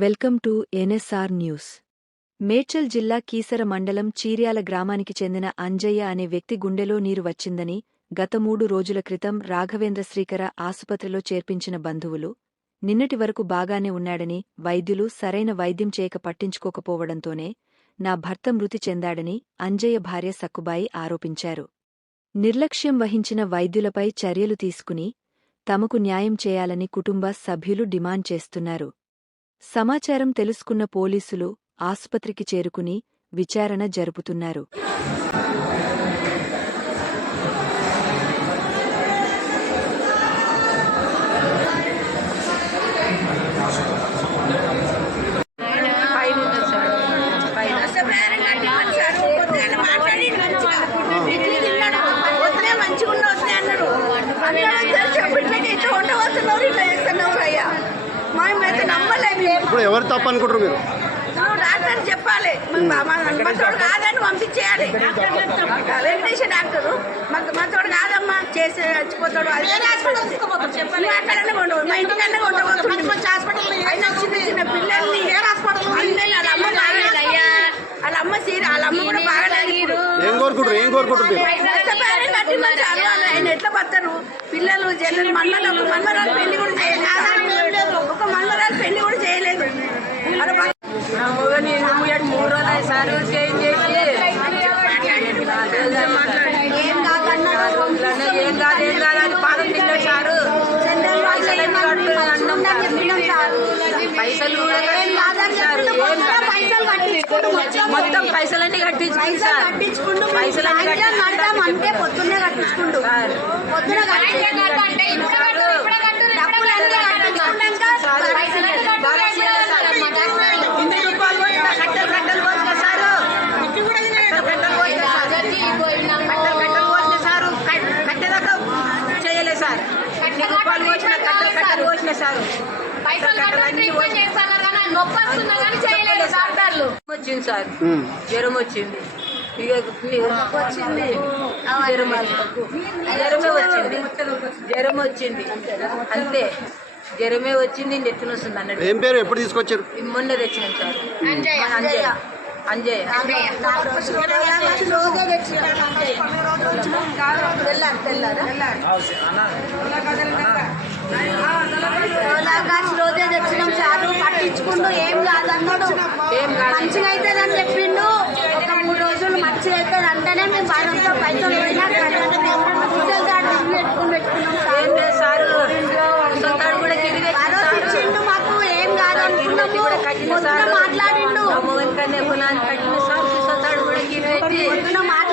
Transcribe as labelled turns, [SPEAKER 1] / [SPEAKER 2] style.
[SPEAKER 1] Welcome to NSR news. Medchal జిల్లా కీసర మండలం చీర్యాల గ్రామానికి చెందిన అంజయ్య అనే వ్యక్తి గుండెలో నీరు వచ్చిందని గత మూడు రోజుల క్రితం రాఘవేంద్ర శ్రీకర ఆసుపత్రిలో చేర్పించిన బంధువులు నిన్నటి వరకు బాగానే ఉన్నాడని వైద్యులు సరైన వైద్యం చేయక పట్టించుకోకపోవడంతోనే నా భర్త మృతి చెందాడని అంజయ్య భార్య సక్కుబాయి ఆరోపించారు. నిర్లక్ష్యం వహించిన వైద్యులపై చర్యలు తీసుకుని తమకు న్యాయం చేయాలని కుటుంబ సభ్యులు డిమాండ్ చేస్తున్నారు. సమాచారం తెలుసుకున్న పోలీసులు ఆసుపత్రికి చేరుకుని విచారణ జరుపుతున్నారు.
[SPEAKER 2] ఇప్పుడు ఎవరు తప్పు అనుకుంటారు మీరు?
[SPEAKER 3] డాక్టర్ చెప్పాలి. కాదని పంపించేయాలి. వెంకటేశ్వర డాక్టర్. మతోడు కాదమ్మా చేసి చచ్చిపోతాడు. అది నువ్వు అక్కడనే ఉండవు మా ఇంటికన్నా ఉండబోతుంది అయినా చిన్న చిన్న పిల్లల్ని అందరినీ వాళ్ళ అమ్మ బాగలేదయ్యా వాళ్ళ అమ్మ సీర వాళ్ళ అమ్మ కూడా బాగలేదు
[SPEAKER 2] ఏం కోరుకుంటారు? ఏం
[SPEAKER 3] ఆయన ఎట్లా పడతారు? పిల్లలు జల్లలు మన్మరాలు మన్మరాలు పెళ్ళి కూడా చేయలేదు ఒక మన్మరాలు పెళ్ళి కూడా చేయలేదు అలా ప-
[SPEAKER 4] నా మొగని నువ్వు ఏడు మూడు రోజులు అయ్యి సార్ చేంజ్ చేసి
[SPEAKER 3] ఏం కాదన్నాడు
[SPEAKER 4] ఇట్లనే ఏం కాదు ఏం కాదు అని పాదం తిన్నాడు సారు పైసలు ఎన్ని కడుతున్నాడు అన్నం పైసలు కూడా
[SPEAKER 3] కట్టించుకుంటూ మొత్తం
[SPEAKER 4] పైసలన్నీ కట్టించుకుంటాడు
[SPEAKER 3] పైసలు
[SPEAKER 4] సార్.
[SPEAKER 3] కట్టించుకుంటూ
[SPEAKER 4] పైసలన్నీ
[SPEAKER 3] అంటే పొద్దున్నే కట్టించుకుంటూ పొద్దున
[SPEAKER 4] రూపాయలు పోసిన కట్టలు కట్టలు పోసిన సారు. సారు
[SPEAKER 5] పైసలు ట్రీట్మెంట్ చేస్తాను కానీ నొప్పి వస్తున్నా కానీ చేయలేదు డాక్టర్లు.
[SPEAKER 4] వచ్చింది. జ్వరం వచ్చింది. ఇక వచ్చింది. జ్వరం వచ్చింది. జ్వరమే వచ్చింది. జ్వరం వచ్చింది. అంతే. జ్వరమే వచ్చింది నెత్తున వస్తుంది అన్నట్టు.
[SPEAKER 2] ఏం పేరు? ఎప్పుడు తీసుకొచ్చారు?
[SPEAKER 4] మొన్న తెచ్చినాం సార్. అంజయ్య. అంజయ్య.
[SPEAKER 3] తెల్లారు తెల్లారు రోజే తెచ్చినాం చాలు పట్టించుకుంటూ ఏం కాదన్నాడు
[SPEAKER 4] కాదు.
[SPEAKER 3] మంచిగా అవుతుందని చెప్పిండు. ఒక మూడు రోజులు మంచిగా అవుతుంది అంటేనే మేము బాగా పైసలు పోయినా పెట్టుకుని పెట్టుకున్నాం సార్. ఇచ్చిండు మాకు ఏం కాదనుకున్నాము పొద్దున మాట్లాడిండు.
[SPEAKER 4] అమ్మగారి కన్నా పునాది కట్టిన సార్. సొంతాడు కూడా గిరి పెట్టి
[SPEAKER 3] పొద్దున మాట్లాడిండు. మన